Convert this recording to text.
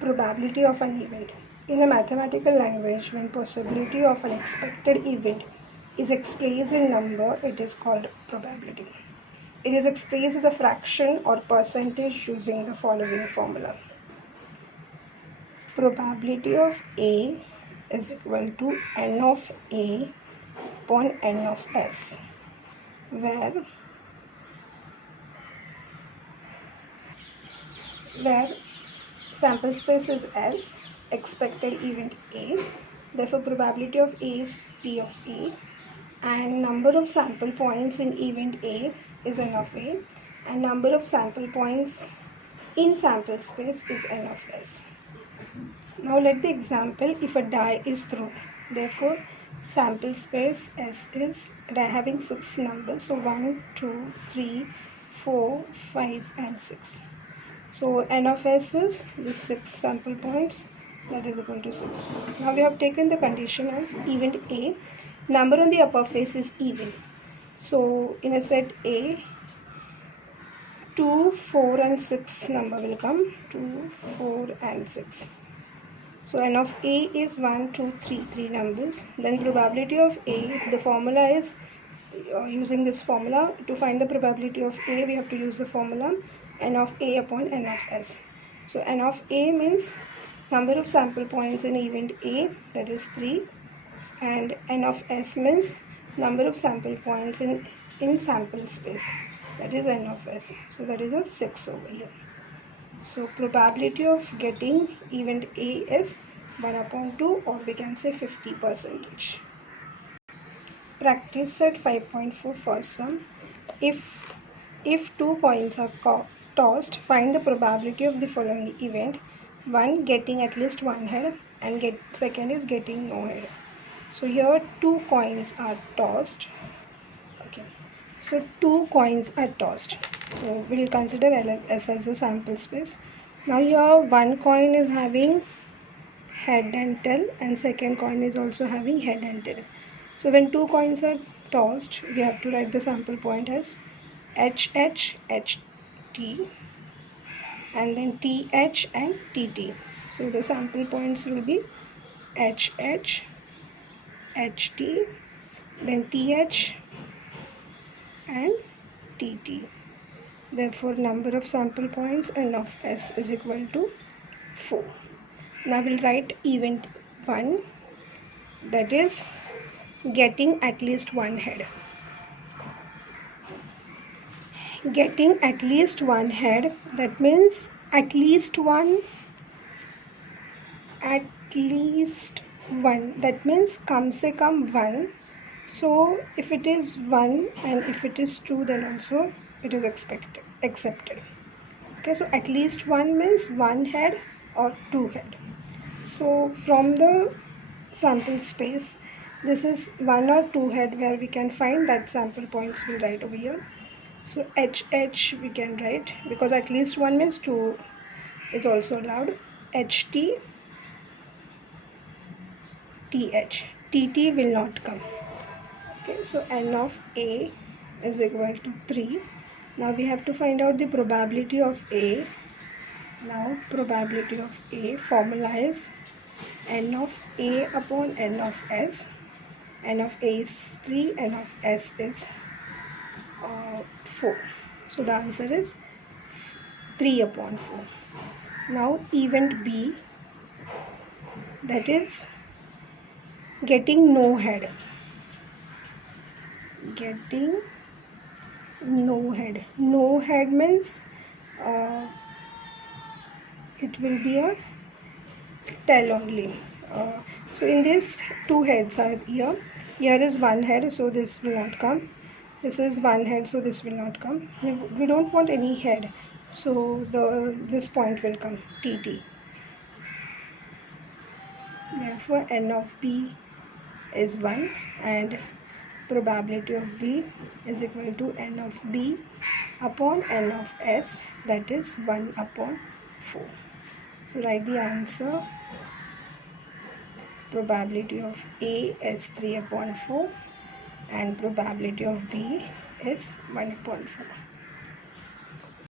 Probability of an event. In a mathematical language, when possibility of an expected event is expressed in number, it is called probability. It is expressed as a fraction or percentage using the following formula. Probability of A is equal to n of A upon n of S, where sample space is S, expected event A, therefore probability of A is P of A, and number of sample points in event A is n of A, and number of sample points in sample space is n of S. Now let the example, if a die is thrown, therefore sample space S is having 6 numbers, so 1, 2, 3, 4, 5 and 6. So n of S is the 6 sample points, that is equal to 6. Now we have taken the condition as event A, number on the upper face is even. So in a set A, 2, 4 and 6 number will come, 2, 4 and 6. So n of A is 1, 2, 3, 3 numbers. Then probability of A, the formula is, using this formula, to find the probability of A, we have to use the formula n of A upon n of S. So n of A means number of sample points in event A, that is 3, and n of S means number of sample points in sample space, that is n of S. So that is a 6 over here. So probability of getting event A is 1 upon 2, or we can say 50%. Practice set 5.4 first sum. If 2 coins are tossed, find the probability of the following event. 1, getting at least 1 head, and second is getting no head. So here 2 coins are tossed. Okay. So 2 coins are tossed. So we will consider S as a sample space. Now here 1 coin is having head and tail, and second coin is also having head and tail. So when 2 coins are tossed, we have to write the sample point as HH, HT, and then TH and TT. So the sample points will be HH, HT, then TH and TT. Therefore number of sample points n of S is equal to 4. Now we'll write event 1, that is getting at least 1 head. Getting at least 1 head, that means at least one, that means kam se kam 1. So if it is 1 and if it is 2, then also it is accepted. Okay, so at least 1 means 1 head or 2 head. So from the sample space, this is 1 or 2 head where we can find that sample points will write over here. So HH we can write, because at least 1 means 2 is also allowed. HT, TH, TT will not come. Okay, so n of A is equal to 3. Now we have to find out the probability of A. Now probability of A, formula is n of A upon n of S. N of A is 3, n of S is 4. So the answer is 3 upon 4. Now event B, that is getting no head. Getting no head. No head means it will be a tail only. So in this 2 heads are here. Here is 1 head, so this will not come. This is 1 head, so this will not come. We don't want any head, so this point will come, TT. Therefore n of B is 1, and probability of B is equal to n of B upon n of S, that is 1 upon 4. So write the answer. Probability of A is 3 upon 4 and probability of B is 1 upon 4.